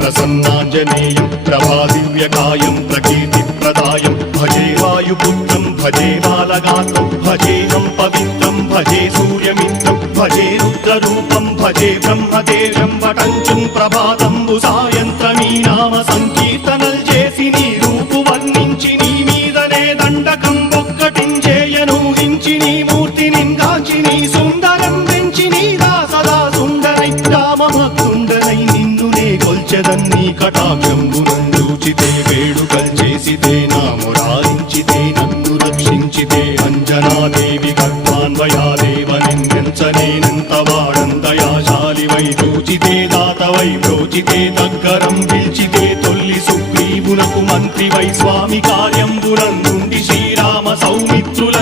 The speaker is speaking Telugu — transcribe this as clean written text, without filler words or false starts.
ప్రసన్నాంజనేయం ప్రభాదివ్యకాయం ప్రకీర్తిప్రదాయం భజే వాయుపుత్రం భజే బాలగాత్రం భజేహం పవిత్రం భజే సూర్యమిత్రం భజే రుద్రరూపం భజే బ్రహ్మదేవం వటంచుం ప్రభాతంబు సాయంత్రమీ నామ సంకీర్తనల్ చేసి నీ రూపు వర్ణించి నీ మీదనే దండకం ఒక్కటించేయనూహించి నీ మూర్తిని గాంచి నీ సుందరం పెంచి నీ దాసదా సుందరై రామభక్తుండరై నిన్నునే కొల్చెదన్నీ కటాక్షంబునందూచితే వేడుకల్ చేసితే నా మురారించితే నన్ను రక్షించితే అంజనాదేవి గర్భాన్వయాదేవనెంచనేనంత వాడందయాశాలివై చూచితే దాతవై బ్రోచితే దగ్గరం పిల్చితే తొల్లి సుగ్రీవునకు మంత్రివై స్వామి కార్యంబునందుండి శ్రీరామ సౌమిత్రుల